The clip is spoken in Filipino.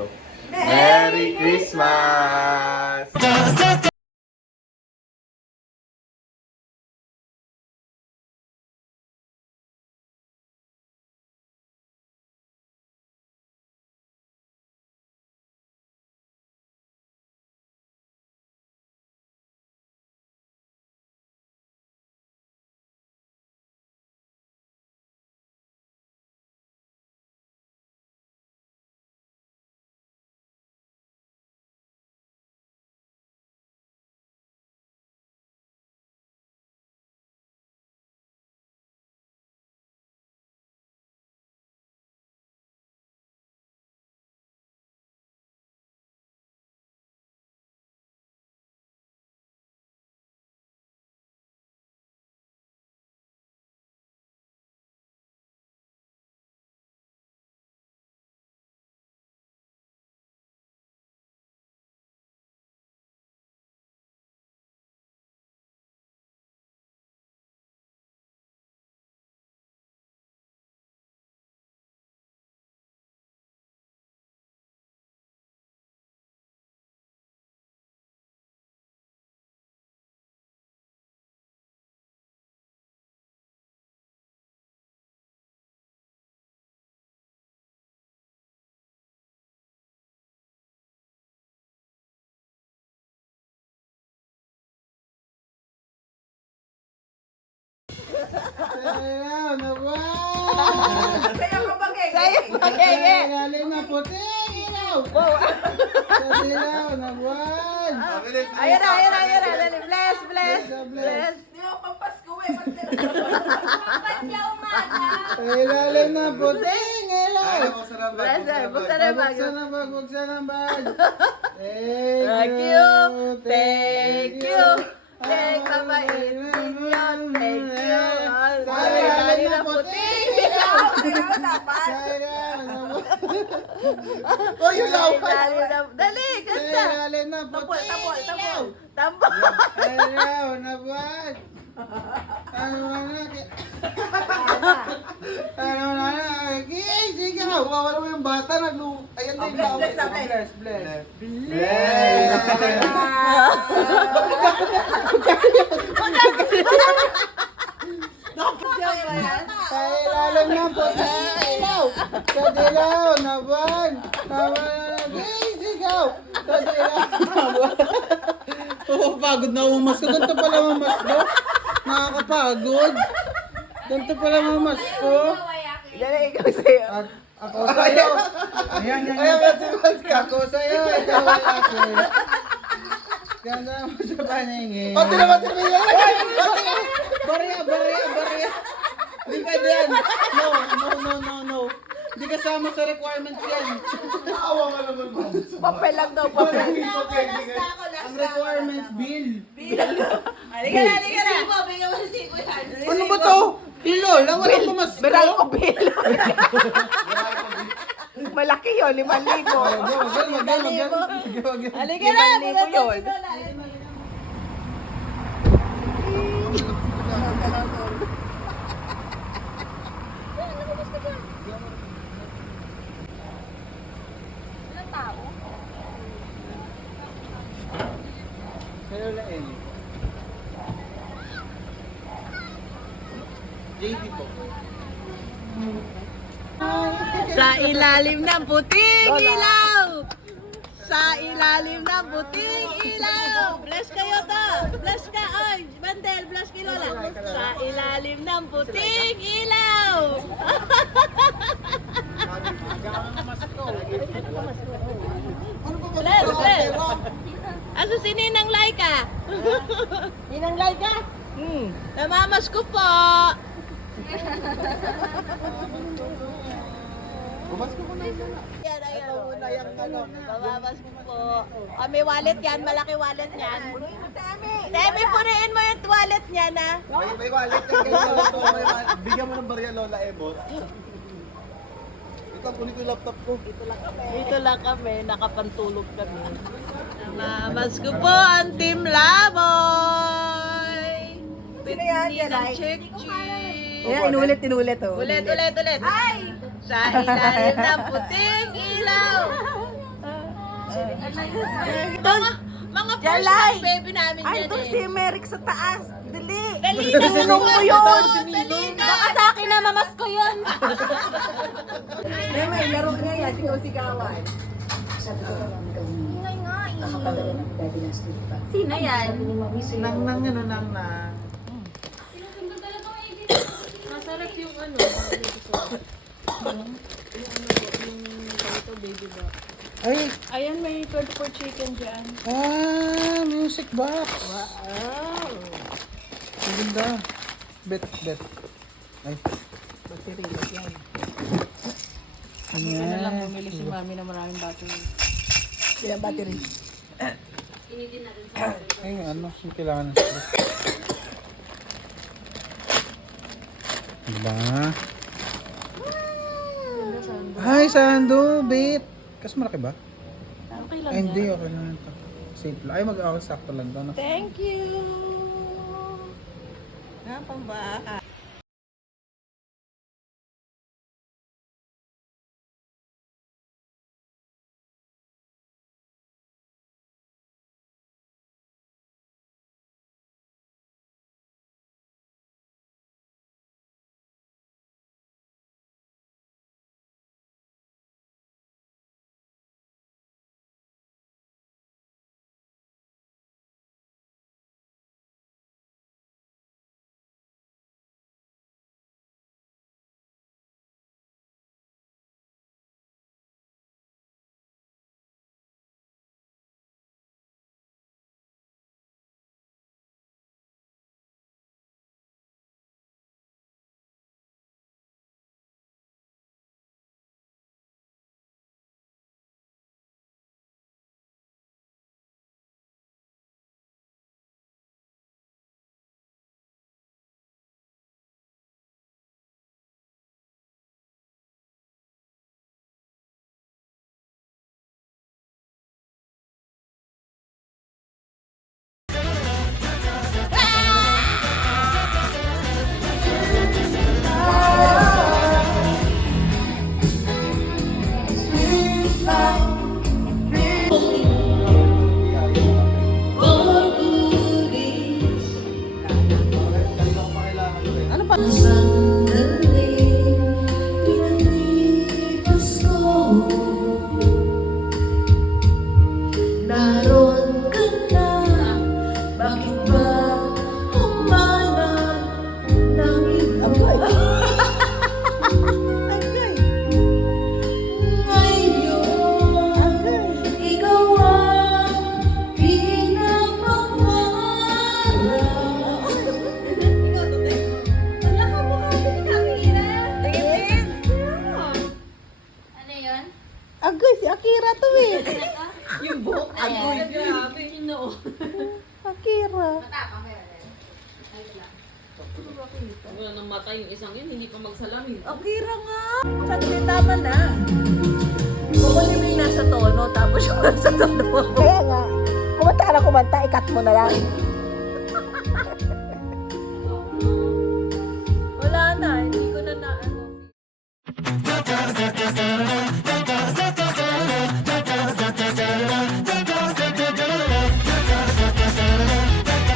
Nintendo. Merry Christmas! Sayaw na buwan! Sayaw ka bagay. Sayaw ka bagay. Sa ilalim na puting ilaw! Sa dilaw na buwan! Ayan na. Dali, bless. Di mo pampasko eh. Pagpatyaw mana. Sa ilalim na puting ilaw! Bless, buksan na yung bag. Buksan ang bag! Thank you. Thank you. Thank mabait ninyo. Thank you. Sa ilalim na puting ilaw! Sayaw dapat. Sa ilalim na puting Oh, yung lawan. Dali, Sa ganda. ilalim na puting ilaw! Tambol. Ayaw na buwan! Ano na? Sigaw! Wawala mo yung bata. Ayan na yung Bless, bawal. bless. Bless. Sa ilalim ng puting ilaw! Sa dilaw na buwan! Sigaw! Sa dilaw na buwan! Pagod na umas ko. Ganito pala umas ko. Nakakapagod. Ganito pala umas ko. Dali, ikaw sa'yo. Ako sa'yo. Ayan. Ako sa'yo. Ikaw ay ako. Ganda mo sa paningin. Pati naman yan. Barya. Hindi pwede yan. No. Hindi kasama sa requirements yan. Naawa ka naman ba? Papel lang daw, papel. Ang requirements, bill. Halika na. Sibo, bigyan mo si Sibo yan. Ano ba to? Kilo, lawan ang pumasko. Meral ko bill. Malaki yun, 5,000. Halika na, 5,000 yun. JD po. Sa ilalim ng puting ilaw! Sa ilalim ng puting ilaw! Bless kayo to! Bless ka! Oy! Bandel! Bless kay Lola! Sa ilalim ng puting ilaw! Bless! Aso si Ninang Laika? Ninang Laika? Namamas ko po! Pumasko ko na yan. Yan, ayaw mo na yung ano. Bababas mo po. May wallet yan. Malaki wallet yan. Temi, puniin mo yung wallet niya na. May wallet yan kayo sa laptop. Bigyan mo ng barya Lola Ebot. Ito, kunin ko yung laptop ko. Dito lang kami. Nakapantulog kami. Bababas ko po ang Team Laboy. Sino yan? Yan, ay. Chick. Ayan, inulit oh. Ulit. Ay! Sa ilalim ng puting ilaw. Doon, Mga Jalay. first baby namin ay, yan doon eh. si Merrick sa taas. Dali. Dali na Sinong mo yun? Dali na. Baka sa akin na, mamas ko yun. May laro niya yan, sigaw-sigawan. Ingay nga eh. Sino yan? Nang ano nang. Masarap yung ano. Ay, Ayan, may 24 chicken dyan. music box. Ang ganda. Bet. Ay. Battery, yan. Ano na lang Ayan. bumili si mami na maraming battery. Ilang battery? Ay, ano, yung kailangan ng stress. Diba? Hi, Sando, bit. Kasi malaki ba? Okay lang Ay, hindi, yan. okay lang ito. Safe lang. Ay, sakto lang ito. No? Thank you! Nga, pambaka. Agoy, si Akira to eh. Yung buhok, agoy. Grabe, no. Akira. Wala nang mata yung isang yun, hindi pa magsalamin. Akira nga. Sabi, tama na. Kukunin mo yung nasa tono, tapos yung nasa tono. Kaya nga, kumanta ka na kumanta, ikat mo na lang.